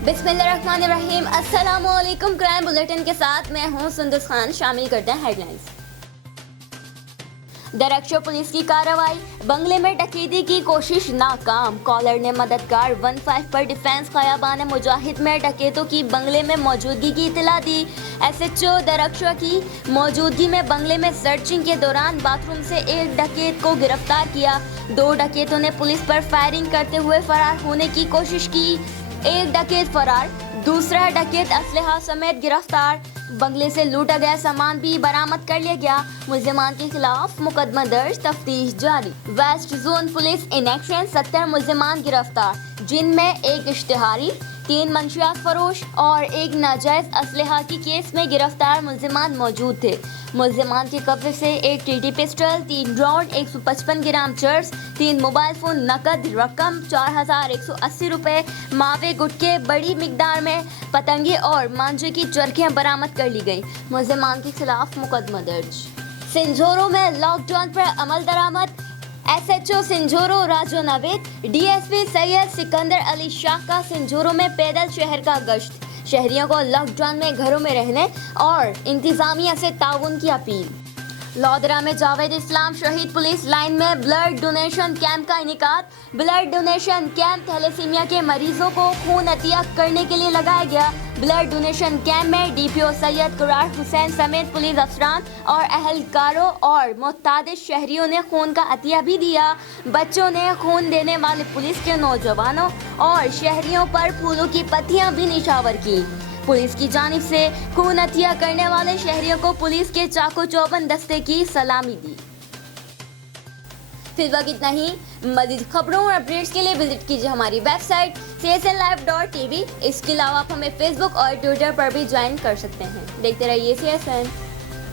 बिस्मिल्लाहिर्रहमानिर्रहीम। अस्सलाम वालेकुम। क्राइम बुलेटिन के साथ मैं हूं सुंदस खान। शामिल करते हैं हेडलाइंस। दरअक्षर पुलिस की कार्रवाई, बंगले में डकैती की कोशिश नाकाम। कॉलर ने मददगार 15 पर डिफेंस खयाबान मुजाहिद में डकैतों की बंगले में मौजूदगी की इतला दी। SHO दरअक्षर की मौजूदगी में बंगले में सर्चिंग के दौरान बाथरूम से एक डकैत को गिरफ्तार किया। 2 डकैतों ने पुलिस पर फायरिंग करते हुए फरार होने की कोशिश की। एक डकैत फरार, दूसरा डकैत असलहा समेत गिरफ्तार। बंगले से लूटा गया सामान भी बरामद कर लिया गया। मुल्जिमान के खिलाफ मुकदमा दर्ज, तफ्तीश जारी। West zone police in action, 70 मुल्जिमान गिरफ्तार, जिनमें एक इश्तिहारी, 3 मंशियात फरोश और एक नाजायज असलहा की केस में गिरफ्तार मुल्जिमान मौजूद थे। मुल्जिमान के कब्जे से एक TT पिस्टल, 3 राउंड, 155 ग्राम चर्स, 3 मोबाइल फोन, नकद रकम 4180 रुपए, मावे गुटके, बड़ी मिकदार में पतंगे और मांझे की चरखियां बरामद कर ली गई। मुल्जिमान के खिलाफ मुकदमा दर्ज। सिंझोरो में लॉकडाउन पर अमल दरामद। SHO सिंझोरो राजू नावेद, DSP सैयद सिकंदर अली शाह का सिंझोरो में पैदल शहर का गश्त। शहरियों को लॉकडाउन में घरों में रहने और इंतजामिया से ताउन की अपील। लोधरा में जावेद इस्लाम शहीद पुलिस लाइन में ब्लड डोनेशन कैंप का इनेकाद। ब्लड डोनेशन कैंप थैलेसीमिया के मरीजों को खून अतिया करने के लिए लगाया गया। ब्लड डोनेशन कैंप में DPO सैयद कुरार हुसैन समेत पुलिस अफसरान और अहलकारों और मोहताज शहरियों ने खून का अतिया भी दिया। बच्चों ने खून देने वाले पुलिस के नौजवानों और शहरियों पर फूलों की पत्तियां भी निछावर की। पुलिस की जानिब से खून अतिया करने वाले शहरियों को पुलिस के चाको चौबंद दस्ते की सलामी दी। फिर वक्त इतना ही। मज़ीद खबरों और अपडेट्स के लिए विजिट कीजिए हमारी वेबसाइट csnlive.tv। इसके अलावा आप हमें फेसबुक और ट्विटर पर भी ज्वाइन कर सकते हैं। देखते रहिए CSN।